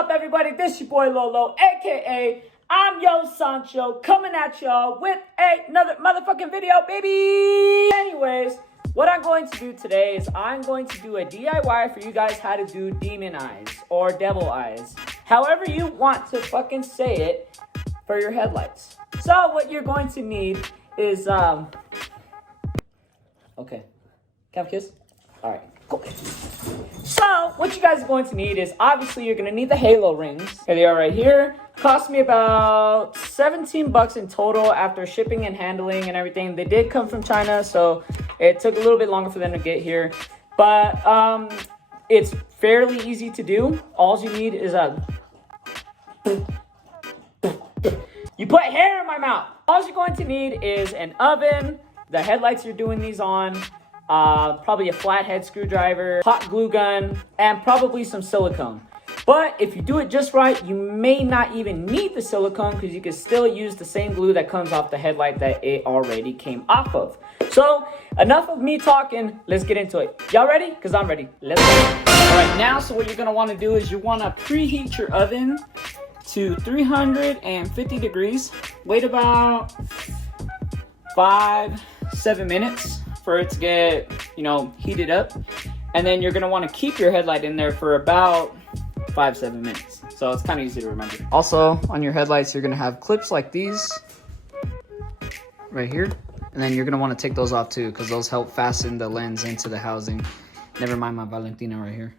up, everybody? This your boy Lolo, aka I'm Yo Sancho, coming at y'all with another motherfucking video, baby. Anyways, what I'm going to do today is I'm going to do a DIY for you guys how to do demon eyes or devil eyes, however you want to fucking say it, for your headlights. So what you're going to need is okay. Can I have a kiss? All right, cool. So what you guys are going to need is, obviously you're gonna need the halo rings. Here they are right here. Cost me about 17 bucks in total after shipping and handling and everything. They did come from China, so it took a little bit longer for them to get here. But it's fairly easy to do. All you need is you put hair in my mouth. All you're going to need is an oven, the headlights you're doing these on, probably a flathead screwdriver, hot glue gun, and probably some silicone. But if you do it just right, you may not even need the silicone because you can still use the same glue that comes off the headlight that it already came off of. So enough of me talking, let's get into it. Y'all ready? Because I'm ready. Let's go. All right, now, so what you're gonna wanna do is you wanna preheat your oven to 350 degrees. Wait about 5-7 minutes for it to get, heated up. And then you're gonna wanna keep your headlight in there for about 5-7 minutes. So it's kind of easy to remember. Also, on your headlights, you're gonna have clips like these right here. And then you're gonna wanna take those off too, because those help fasten the lens into the housing. Never mind my Valentina right here.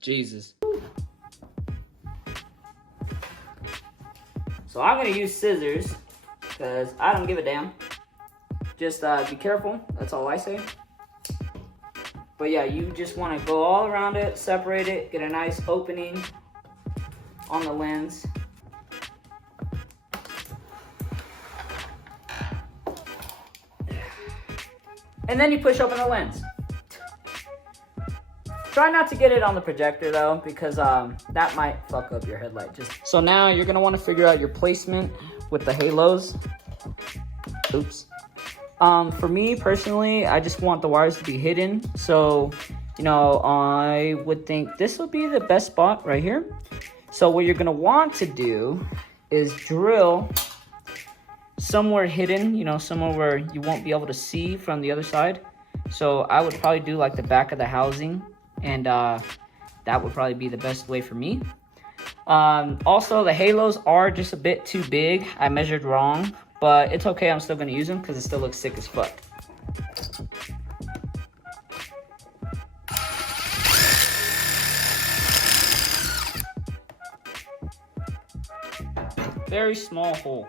Jesus. So I'm gonna use scissors, because I don't give a damn. Just be careful, that's all I say. But yeah, you just want to go all around it, separate it, get a nice opening on the lens. And then you push open the lens. Try not to get it on the projector though, because that might fuck up your headlight. So now you're gonna want to figure out your placement with the halos. Oops. For me personally, I just want the wires to be hidden. So, I would think this would be the best spot right here. So what you're gonna want to do is drill somewhere hidden, somewhere where you won't be able to see from the other side. So I would probably do like the back of the housing, and that would probably be the best way for me. Also, the halos are just a bit too big. I measured wrong, but it's okay. I'm still gonna use them because it still looks sick as fuck. Very small hole.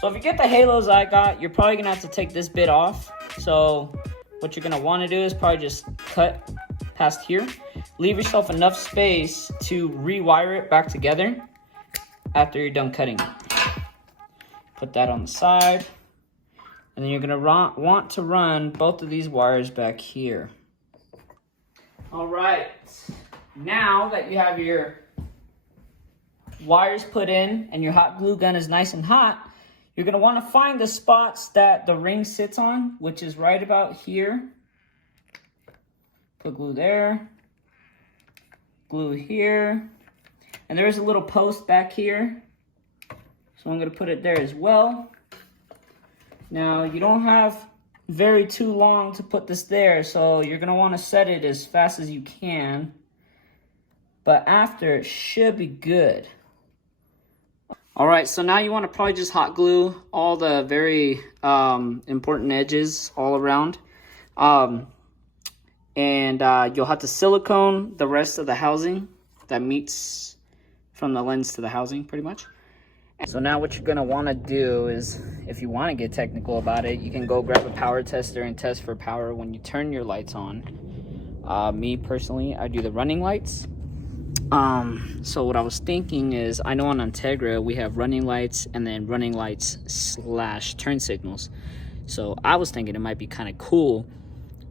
So if you get the halos I got, you're probably gonna have to take this bit off. So what you're gonna wanna do is probably just cut past here. Leave yourself enough space to rewire it back together after you're done cutting it. Put that on the side. And then you're gonna want to run both of these wires back here. All right, now that you have your wires put in and your hot glue gun is nice and hot, you're gonna wanna find the spots that the ring sits on, which is right about here. Put glue there, glue here, and there's a little post back here. So I'm gonna put it there as well. Now you don't have very too long to put this there, so you're gonna wanna set it as fast as you can. But after, it should be good. All right, so now you wanna probably just hot glue all the very important edges all around. And you'll have to silicone the rest of the housing that meets from the lens to the housing, pretty much. So now what you're gonna wanna do is, if you wanna get technical about it, you can go grab a power tester and test for power when you turn your lights on. Me personally, I do the running lights. So what I was thinking is, I know on Integra we have running lights and then running lights / turn signals. So I was thinking it might be kind of cool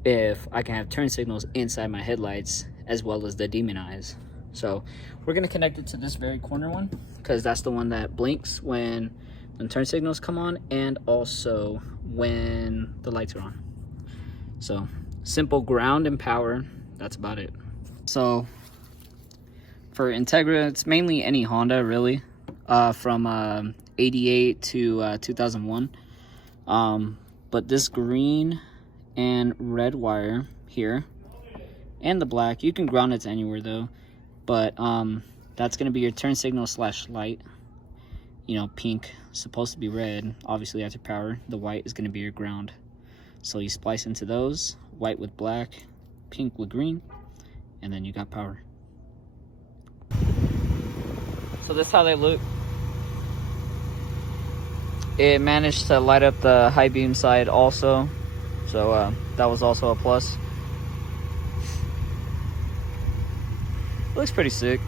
if I can have turn signals inside my headlights as well as the demon eyes. So we're gonna connect it to this very corner one, because that's the one that blinks when turn signals come on and also when the lights are on. So simple ground and power, that's about it. So for Integra, it's mainly any Honda really, from 88 to 2001. But this green and red wire here, and the black, you can ground it to anywhere though, but that's going to be your turn signal / light. You know, pink supposed to be red, obviously after power. The white is going to be your ground. So you splice into those, white with black, pink with green, and then you got power. So this is how they look. It managed to light up the high beam side also, so that was also a plus. Looks pretty sick.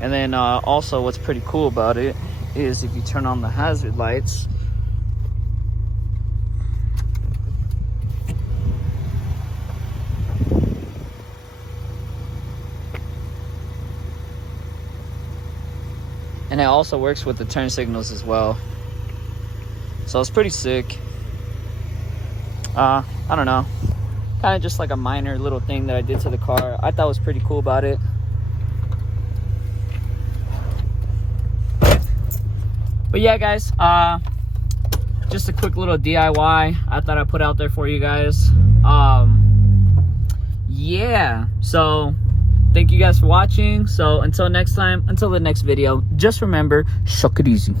And then also what's pretty cool about it is if you turn on the hazard lights, and it also works with the turn signals as well, so it's pretty sick. I don't know, kind of just like a minor little thing that I did to the car. I thought was pretty cool about it. But yeah, guys, just a quick little DIY I thought I'd put out there for you guys. Yeah, so thank you guys for watching. So until next time, until the next video, just remember, shuck it easy.